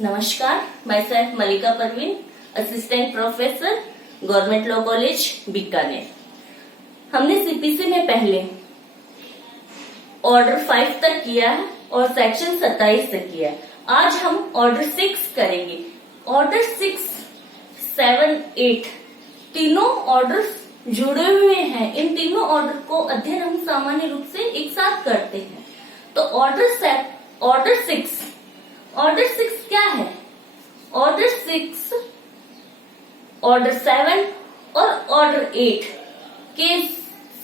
नमस्कार, मैं Saif Malika Parveen, assistant professor, government law college Bikaner. हमने सीपीसी में पहले ऑर्डर 5 तक किया है और सेक्शन 27 तक किया है। आज हम ऑर्डर 6 करेंगे। ऑर्डर 6, 7, 8 तीनों ऑर्डर जुड़े हुए हैं। इन तीनों ऑर्डर को अध्ययन हम सामान्य रूप से एक साथ करते हैं। तो ऑर्डर 6 क्या है? ऑर्डर 6 ऑर्डर 7 और ऑर्डर 8 के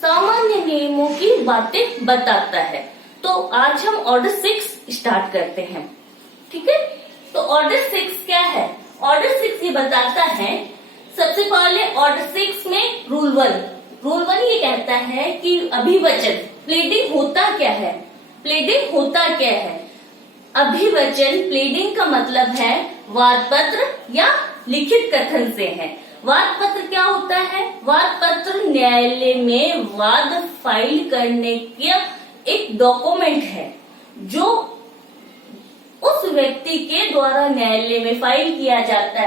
सामान्य नियमों की बातें बताता है। तो आज हम ऑर्डर 6 स्टार्ट करते हैं। ठीक है, तो ऑर्डर 6 क्या है? ऑर्डर 6 ये बताता है, सबसे पहले ऑर्डर 6 में रूल 1 ये कहता है कि अभिवचन प्लीडिंग होता क्या है? प्लीडिंग होता क्या है? अभिवचन प्लीडिंग का मतलब है वाद पत्र या लिखित कथन से है। वाद पत्र क्या होता है? वाद पत्र न्यायालय में वाद फाइल करने का एक डॉक्यूमेंट है जो उस व्यक्ति के द्वारा न्यायालय में फाइल किया जाता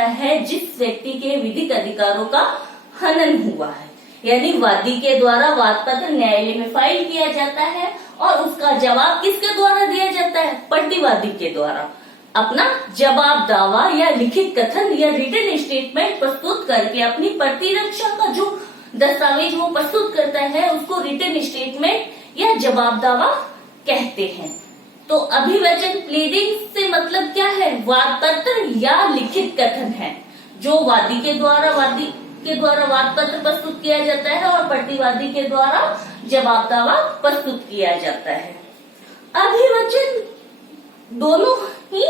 है, जिस व्यक्ति के विधिक अधिकारों का हनन हुआ है। यानी वादी के द्वारा वाद पत्र न्यायालय में फाइल किया जाता है और उसका जवाब किसके द्वारा दिया जाता है? प्रतिवादी के द्वारा। अपना जवाब दावा या लिखित कथन या रिटन स्टेटमेंट प्रस्तुत करके अपनी प्रतिरक्षा का जो दस्तावेज वो प्रस्तुत करता है उसको रिटन स्टेटमेंट या जवाब दावा कहते हैं। तो अभिवचन प्लीडिंग से मतलब क्या है? वाद पत्र या लिखित कथन है जो वादी के द्वारा वाद पत्र प्रस्तुत किया जाता है और प्रतिवादी के द्वारा जवाब दावा प्रस्तुत किया जाता है। अभिवचन दोनों ही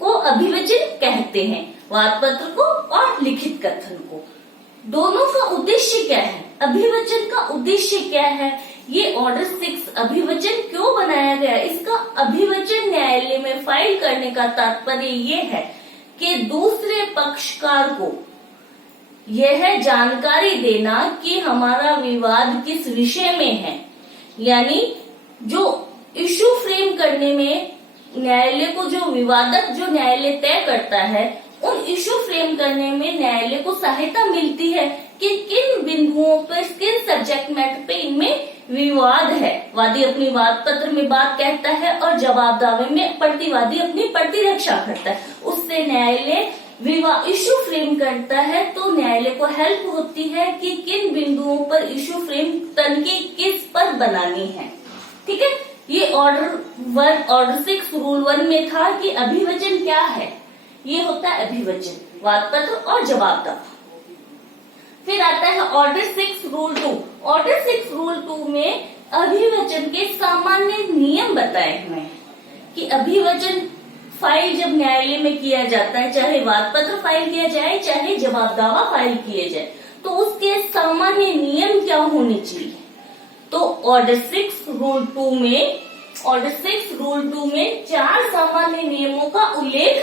को अभिवचन कहते हैं, वाद पत्र को और लिखित कथन को। दोनों का उद्देश्य क्या है? अभिवचन का उद्देश्य क्या है? ये ऑर्डर 6 अभिवचन क्यों बनाया गया? इसका अभिवचन न्यायालय में फाइल करने का तात्पर्य ये है कि दूसरे पक्षकार को यह जानकारी देना कि हमारा विवाद किस विषय में है। यानी जो इश्यू फ्रेम करने में न्यायालय को जो न्यायालय तय करता है, उन इश्यू फ्रेम करने में न्यायालय को सहायता मिलती है कि किन बिंदुओं पर, किन सब्जेक्ट मैटर पे इनमें विवाद है। वादी अपनी वाद पत्र में बात कहता है और जवाब दावे में प्रतिवादी अपनी प्रतिरक्षा करता है। उससे न्यायालय इश्यू फ्रेम करता है, तो न्यायालय को हेल्प होती है कि किन बिंदुओं पर इश्यू फ्रेम तनकी किस पर बनानी है। ठीक है, ये ऑर्डर 6 रूल 1 में था कि अभिवचन क्या है। ये होता है अभिवचन, वाद पत्र और जवाब दावा। फिर आता है ऑर्डर 6 रूल 2। ऑर्डर 6 रूल 2 में अभिवचन के सामान्य नियम बताए हुए हैं कि अभिवचन फाइल जब न्यायालय में किया जाता है, चाहे वाद पत्र फाइल किया जाए चाहे जवाब दावा फाइल किए जाए, तो उसके सामान्य नियम क्या होने चाहिए। तो ऑर्डर 6 रूल 2 में 4 सामान्य नियमों का उल्लेख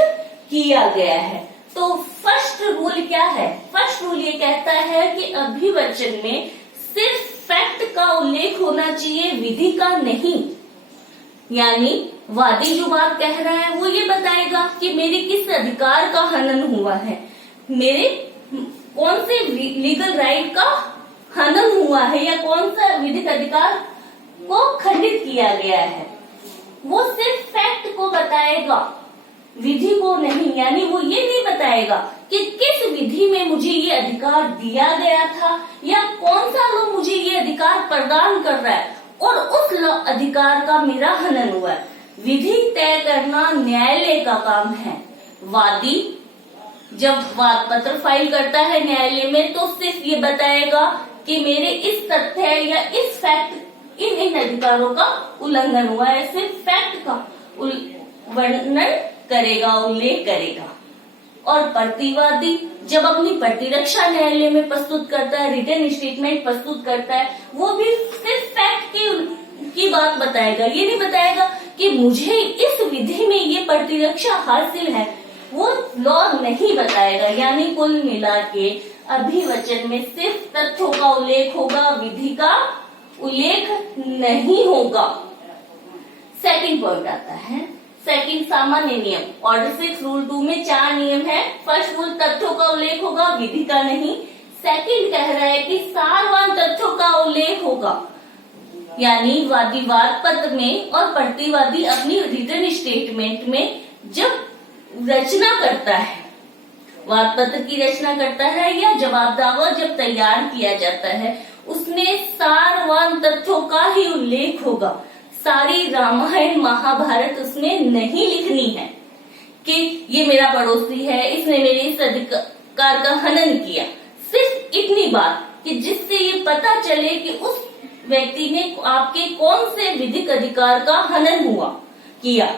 किया गया है। तो फर्स्ट रूल क्या है? फर्स्ट रूल ये कहता है कि अभिवचन में सिर्फ फैक्ट का उल्लेख होना चाहिए, विधि का नहीं। यानी वादी जो बात कह रहा है वो ये बताएगा कि मेरे किस अधिकार का हनन हुआ है, मेरे कौन से लीगल राइट का हनन हुआ है या कौन सा विधिक अधिकार को खंडित किया गया है। वो सिर्फ फैक्ट को बताएगा, विधि को नहीं। यानी वो ये नहीं बताएगा कि किस विधि में मुझे ये अधिकार दिया गया था या कौन सा लोग मुझे ये अधिकार प्रदान कर रहा है और उस अधिकार का मेरा हनन हुआ है। विधि तय करना न्यायालय का काम है। वादी जब वाद पत्र फाइल करता है न्यायालय में तो सिर्फ ये बताएगा कि मेरे इस तथ्य या इस फैक्ट इन अधिकारों का उल्लंघन हुआ है। सिर्फ फैक्ट का वर्णन करेगा, उल्लेख करेगा। और प्रतिवादी जब अपनी प्रतिरक्षा न्यायालय में प्रस्तुत करता है, रिटन स्टेटमेंट प्रस्तुत करता है, वो भी सिर्फ फैक्ट की बात बताएगा। ये नहीं बताएगा कि मुझे इस विधि में ये प्रतिरक्षा हासिल है, वो लॉ नहीं बताएगा। यानी कुल मिला के अभिवचन में सिर्फ तथ्यों का उल्लेख होगा, विधि का उल्लेख नहीं होगा। सेकंड पॉइंट आता है, सेकंड सामान्य नियम। ऑर्डर 6 रूल 2 में 4 नियम है। फर्स्ट रूल तथ्यों का उल्लेख होगा, विधि का नहीं। सेकंड कह रहा है कि सारवान तथ्यों का उल्लेख होगा, यानी वादी वाद पत्र में और प्रतिवादी अपनी रिटन स्टेटमेंट में जब रचना करता है, वाद पत्र की रचना करता है या जवाब दावा जब तैयार किया जाता है, उसमें सारवान तथ्यों का ही उल्लेख होगा। सारी रामायण महाभारत उसमें नहीं लिखनी है कि ये मेरा पड़ोसी है, इसने मेरे इस अधिकार का हनन किया। सिर्फ इतनी बात कि जिससे ये पता चले कि उस व्यक्ति ने आपके कौन से विधिक अधिकार का हनन किया।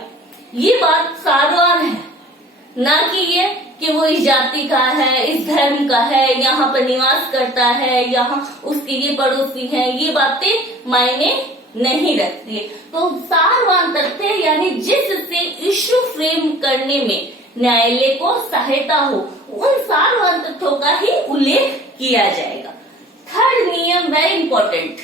ये बात सारवान है, ना कि ये कि वो इस जाति का है, इस धर्म का है, यहाँ पर निवास करता है, यहाँ उसके ये पड़ोसी हैं। ये बातें मायने नहीं रखती। तो सारवान तथ्य यानी जिससे इश्यू फ्रेम करने में न्यायालय को सहायता हो, उन सारवान तथ्यों का ही उल्लेख किया जाएगा। थर्ड नियम वेरी इंपॉर्टेंट।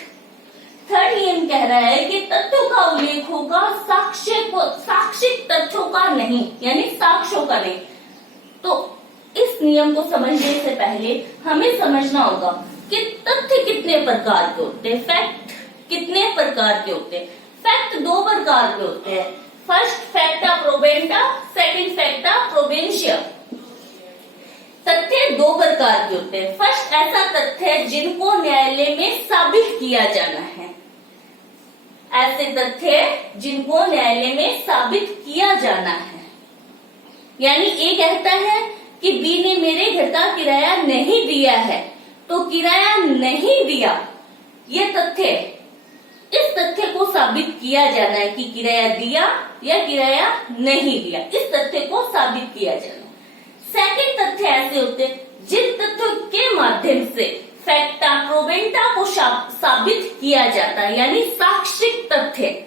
थर्ड नियम कह रहा है कि तथ्यों का उल्लेख होगा, साक्षिक तथ्यों का नहीं, यानी साक्ष्यों का नहीं। तो इस नियम को समझने से पहले हमें समझना होगा कि तथ्य कितने प्रकार के होते हैं, फैक्ट कितने प्रकार के होते हैं। फैक्ट 2 प्रकार के होते हैं। फर्स्ट फैक्टा प्रोबेंटा, सेकंड फैक्टा प्रोबेंशिया। तथ्य 2 प्रकार के होते हैं। फर्स्ट ऐसा तथ्य जिनको न्यायालय में साबित किया जाना है, ऐसे तथ्य जिनको न्यायालय में साबित किया जाना है। यानी ए कहता है कि बी ने मेरे घर का किराया नहीं दिया है, तो किराया नहीं दिया ये तथ्य, इस तथ्य को साबित किया जाना है कि किराया दिया या किराया नहीं दिया, इस तथ्य को साबित किया जाना। सेकंड तथ्य ऐसे होते हैं जिन तथ्यों के माध्यम से फैक्टा प्रोबेंटा को साबित किया जाता है, यानी साक्षिक तथ्य।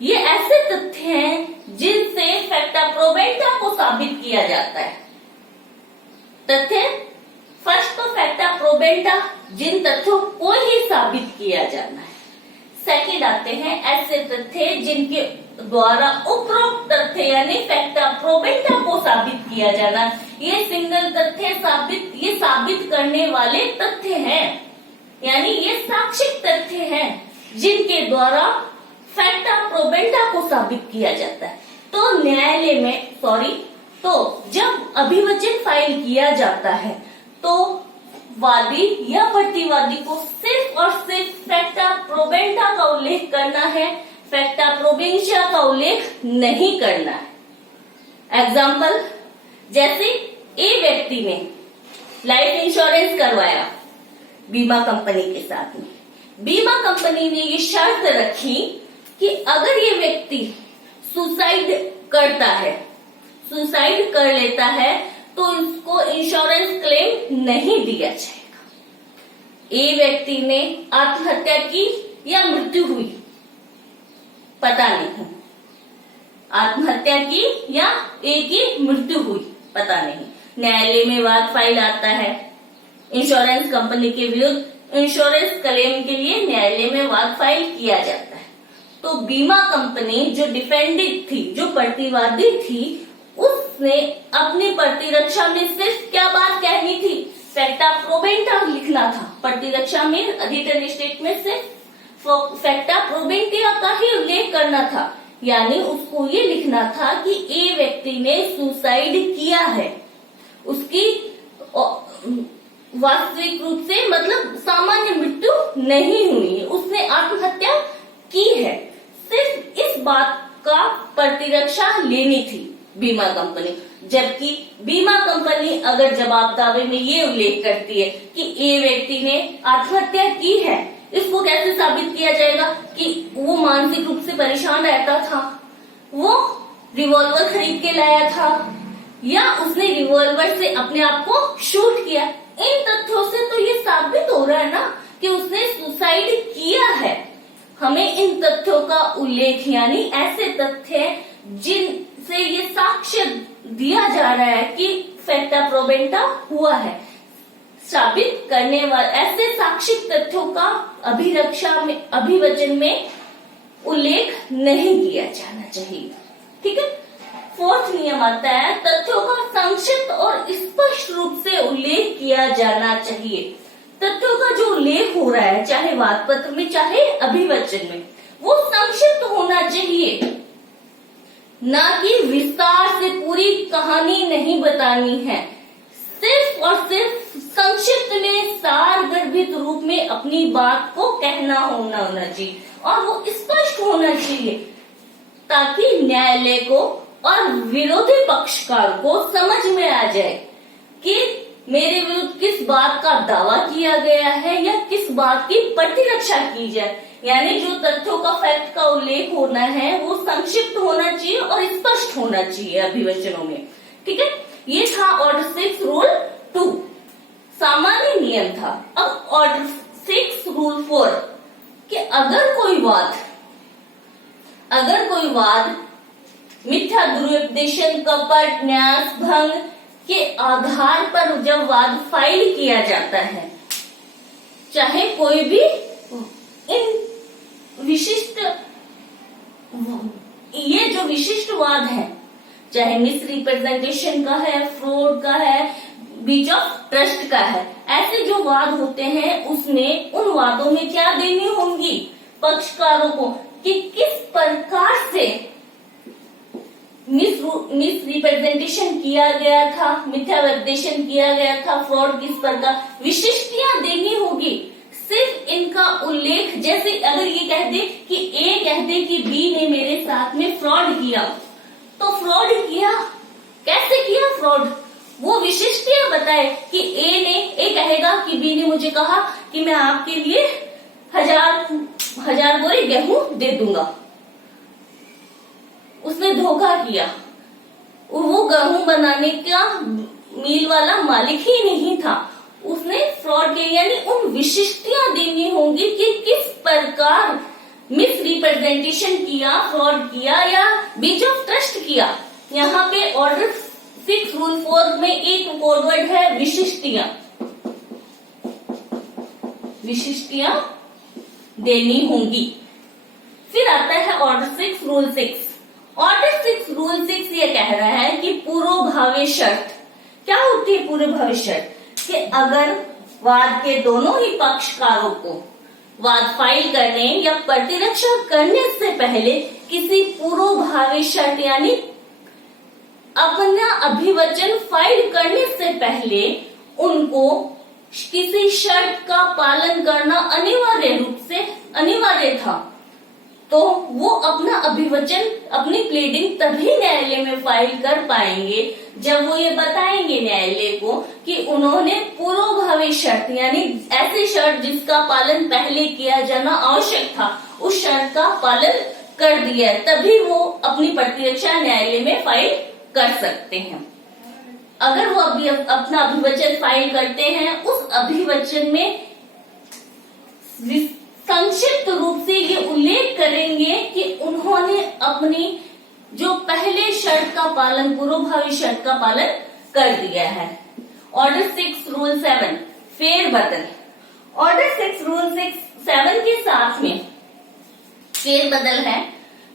ये ऐसे तथ्य हैं जिनसे फैक्टा प्रोबेंटा को साबित किया जाता है। तथ्य फर्स्ट तो फैक्टा प्रोबेंटा, जिन तथ्यों को ही साबित किया जाना है। सेकंड आते हैं ऐसे तथ्य जिनके द्वारा उपरोक्त तथ्य यानी फैक्टा प्रोबेंटा को साबित किया जाना। ये सिंगल तथ्य ये साबित करने वाले तथ्य हैं, यानी ये साक्षिक तथ्य हैं जिनके द्वारा फैक्टा प्रोबेंटा को साबित किया जाता है। तो न्यायालय में तो जब अभिवचन फाइल किया जाता है तो वादी या प्रतिवादी को सिर्फ और सिर्फ फैक्टा प्रोबेंटा का उल्लेख करना है, फैक्टा प्रोबेंशिया का उल्लेख नहीं करना है। एग्जाम्पल, जैसे ए व्यक्ति ने लाइफ इंश्योरेंस करवाया बीमा कंपनी के साथ में। बीमा कंपनी ने ये शर्त रखी कि अगर ये व्यक्ति सुसाइड कर लेता है तो इसको इंश्योरेंस क्लेम नहीं दिया जाएगा। ए व्यक्ति ने आत्महत्या की या मृत्यु हुई, पता नहीं, आत्महत्या की या ए की मृत्यु हुई पता नहीं। न्यायालय में वाद फाइल आता है इंश्योरेंस कंपनी के विरुद्ध, इंश्योरेंस क्लेम के लिए न्यायालय में वाद फाइल किया जाता है। तो बीमा कंपनी जो डिफेंडेड थी, जो प्रतिवादी थी, उसने अपनी प्रतिरक्षा में सिर्फ क्या बात कहनी थी, फैक्टा प्रोबेंटा लिखना था। प्रतिरक्षा में रिटन स्टेटमेंट से फैक्टा प्रोबेंटा का ही उल्लेख करना था, यानी उसको ये लिखना था कि ए व्यक्ति ने सुसाइड किया है, उसकी वास्तविक रूप से मतलब सामान्य मृत्यु नहीं हुई है, उसने आत्महत्या की है। सिर्फ इस बात का प्रतिरक्षा लेनी थी बीमा कंपनी। जबकि बीमा कंपनी अगर जवाब दावे में ये उल्लेख करती है कि ए व्यक्ति ने आत्महत्या की है, इसको कैसे साबित किया जाएगा कि वो मानसिक रूप से परेशान रहता था, वो रिवॉल्वर खरीद के लाया था, या उसने रिवॉल्वर से अपने आप को शूट किया। इन तथ्यों से तो ये साबित हो रहा है ना कि उसने सुसाइड किया है। हमें इन तथ्यों का उल्लेख यानी ऐसे तथ्य जिनसे ये साक्ष्य दिया जा रहा है कि फैक्टा प्रोबेंटा हुआ है, साबित करने वाले ऐसे साक्षिक तथ्यों का अभिवचन में उल्लेख नहीं किया जाना चाहिए। ठीक है। फोर्थ नियम आता है, तथ्यों का संक्षिप्त और स्पष्ट रूप से उल्लेख किया जाना चाहिए। तथ्यों का जो उल्लेख हो रहा है, चाहे वादपत्र में चाहे अभिवचन में, वो संक्षिप्त होना चाहिए, ना कि विस्तार से पूरी कहानी नहीं बतानी है। सिर्फ और सिर्फ संक्षिप्त में सार गर्भित रूप में अपनी बात को कहना होना चाहिए और वो स्पष्ट होना चाहिए, ताकि न्यायालय को और विरोधी पक्षकार को समझ में आ जाए कि मेरे विरुद्ध किस बात का दावा किया गया है या किस बात की प्रतिरक्षा की जाए। यानी जो तथ्यों का फैक्ट का उल्लेख होना है वो संक्षिप्त होना चाहिए और स्पष्ट होना चाहिए अभिवचनों में। ठीक है। ये था ऑर्डर 6 रूल 2, सामान्य नियम था। अब ऑर्डर 6 रूल 4 कि अगर कोई वाद मिथ्या, दुरुपदेशन, कपट, न्यास भंग के आधार पर जब वाद फाइल किया जाता है, चाहे कोई भी इन विशिष्ट, ये जो विशिष्ट वाद है, चाहे मिस रिप्रेजेंटेशन का है, फ्रॉड का है, ब्रीच ऑफ ट्रस्ट का है, ऐसे जो वाद होते हैं उसमें उन वादों में क्या देनी होंगी पक्षकारों को कि किस प्रकार से मिस रिप्रेजेंटेशन किया गया था, मिथ्या निर्देशन किया गया था, फ्रॉड किस प्रकार, विशिष्टियां देनी होगी। सिर्फ इनका उल्लेख, जैसे अगर ये कह दे कि ए कह दे कि बी ने मेरे साथ में फ्रॉड किया, तो फ्रॉड किया कैसे किया फ्रॉड, वो विशिष्टियां बताए कि ए कहेगा कि बी ने मुझे कहा कि मैं आपके लिए 1000 बोरे गेहूं दे दूंगा, उसने धोखा किया, वो गेहूं बनाने का मिल वाला मालिक ही नहीं था, उसने फ्रॉड किया। यानी उन विशिष्टियां देनी होंगी कि किस प्रकार मिस रिप्रेजेंटेशन किया, फ्रॉड किया या ब्रीच ऑफ ट्रस्ट किया। यहाँ पे ऑर्डर 6 रूल 4 में एक कोडवर्ड है विशिष्टियां, विशिष्टियां देनी होंगी। फिर आता है ऑर्डर 6 रूल 6। ऑर्डर 6 रूल 6 ये कह रहा है कि पूर्वभावी शर्त क्या होती है। पूर्वभावी शर्त कि अगर वाद के दोनों ही पक्षकारों को वाद फाइल करने या प्रतिरक्षा करने से पहले किसी पूर्वभावी शर्त यानी अपना अभिवचन फाइल करने से पहले उनको किसी शर्त का पालन करना अनिवार्य रूप से अनिवार्य था, तो वो अपना अभिवचन, अपनी प्लीडिंग तभी न्यायालय में फाइल कर पाएंगे जब वो ये बताएंगे न्यायालय को कि उन्होंने पूर्वभावी शर्त यानी ऐसी शर्त जिसका पालन पहले किया जाना आवश्यक था, उस शर्त का पालन कर दिया, तभी वो अपनी प्रतिरक्षा न्यायालय में फाइल कर सकते हैं। अगर वो अपना अभिवचन फाइल करते हैं, उस अभिवचन में संक्षिप्त रूप से ये उल्लेख करेंगे कि उन्होंने अपनी जो पहले शर्त का पालन, पूर्वभावी शर्त का पालन कर दिया है। ऑर्डर 6 रूल 7 फेरबदल। ऑर्डर 6 रूल 7 के साथ में फेरबदल है।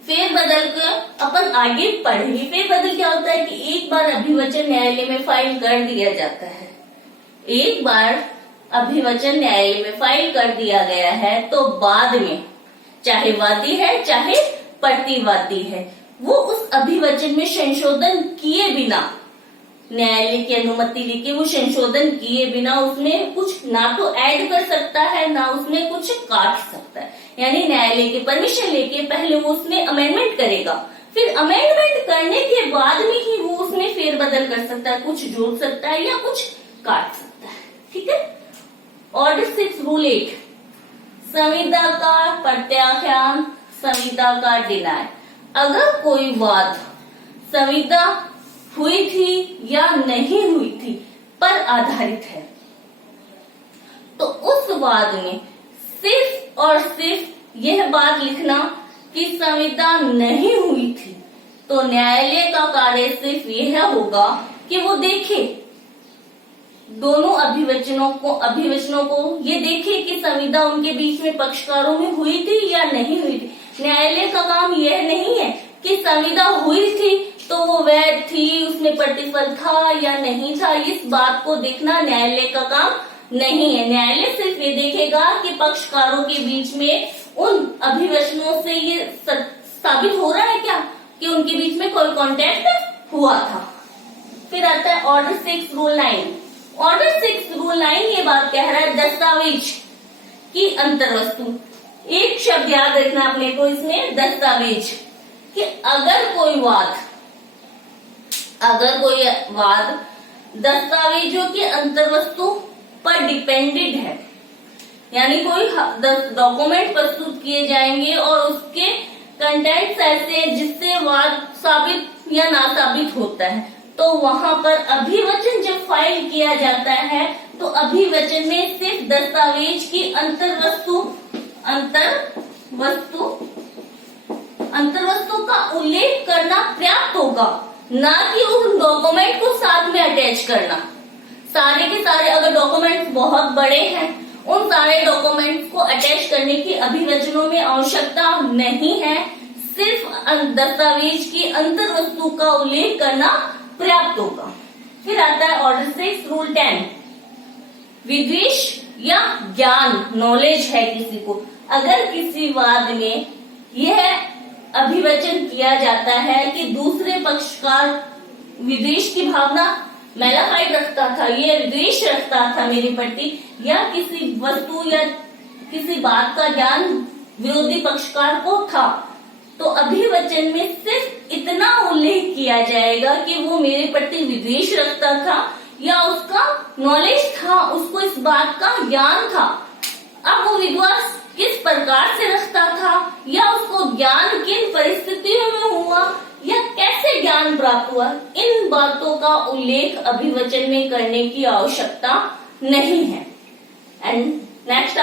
फेरबदल को अपन आगे पढ़ेंगे। फेरबदल क्या होता है कि एक बार अभिवचन न्यायालय में फाइल कर दिया जाता है, एक बार अभिवचन न्यायालय में फाइल कर दिया गया है तो बाद में चाहे वादी है चाहे प्रतिवादी है, वो उस अभिवचन में संशोधन किए बिना, न्यायालय की अनुमति लेके वो संशोधन किए बिना उसमें कुछ ना तो ऐड कर सकता है ना उसमें कुछ काट सकता है। यानी न्यायालय की परमिशन लेके पहले वो उसमें अमेंडमेंट करेगा, फिर अमेंडमेंट करने के बाद में ही वो उसमें फेरबदल कर सकता है, कुछ जोड़ सकता है या कुछ काट सकता है। ठीक है। ऑर्डर 6 रूल 8 संविदा का प्रत्याख्यान, संविदा का डिनाय। अगर कोई वाद संविदा हुई थी या नहीं हुई थी पर आधारित है, तो उस वाद में सिर्फ और सिर्फ यह बात लिखना कि संविदा नहीं हुई थी, तो न्यायालय का कार्य सिर्फ यह होगा कि वो देखे दोनों अभिवचनों को ये देखे कि संविदा उनके बीच में पक्षकारों में हुई थी या नहीं हुई थी। न्यायालय का काम यह नहीं है कि संविदा हुई थी तो वो वैध थी, उसमें प्रतिफल था या नहीं था, इस बात को देखना न्यायालय का काम नहीं है। न्यायालय सिर्फ ये देखेगा कि पक्षकारों के बीच में उन अभिवचनों से ये साबित हो रहा है क्या कि उनके बीच में कोई कॉन्टेक्ट हुआ था। फिर आता है ऑर्डर 6 रूल 9। ऑर्डर 6 रूल 9 ये बात कह रहा है दस्तावेज की अंतर्वस्तु। एक शब्द याद रखना अपने को इसमें, दस्तावेज, कि अगर कोई वाद दस्तावेजों के अंतर्वस्तु पर डिपेंडेड है, यानी कोई डॉक्यूमेंट प्रस्तुत किए जाएंगे और उसके कंटेंट्स ऐसे हैं जिससे वाद साबित या ना साबित होता है, तो वहां पर अभिवचन जब फाइल किया जाता है तो अभिवचन में सिर्फ दस्तावेज की अंतर्वस्तु का उल्लेख करना पर्याप्त होगा, ना कि उस डॉक्यूमेंट को साथ में अटैच करना। सारे के सारे अगर डॉक्यूमेंट्स बहुत बड़े हैं, उन सारे डॉक्यूमेंट्स को अटैच करने की अभिवचनों में आवश्यकता नहीं है, सिर्फ दस्तावेज की अंतर्वस्तु का उल्लेख करना पर्याप्त होगा। फिर आता है ऑर्डर 6 रूल 10। विद्वेष या ज्ञान, नॉलेज है किसी को, अगर किसी वाद में यह अभिवचन किया जाता है कि दूसरे पक्षकार विद्वेष की भावना मैलाफाइड रखता था, ये विद्वेष रखता था मेरे प्रति, या किसी वस्तु या किसी बात का ज्ञान विरोधी पक्षकार को था, तो अभिवचन में सिर्फ इतना उल्लेख किया जाएगा कि वो मेरे प्रति विद्वेष रखता था या उसका नॉलेज था, उसको इस बात का ज्ञान था। अब वो विश्वास किस प्रकार से रखता था या उसको ज्ञान किन परिस्थितियों में हुआ या कैसे ज्ञान प्राप्त हुआ, इन बातों का उल्लेख अभिवचन में करने की आवश्यकता नहीं है। And next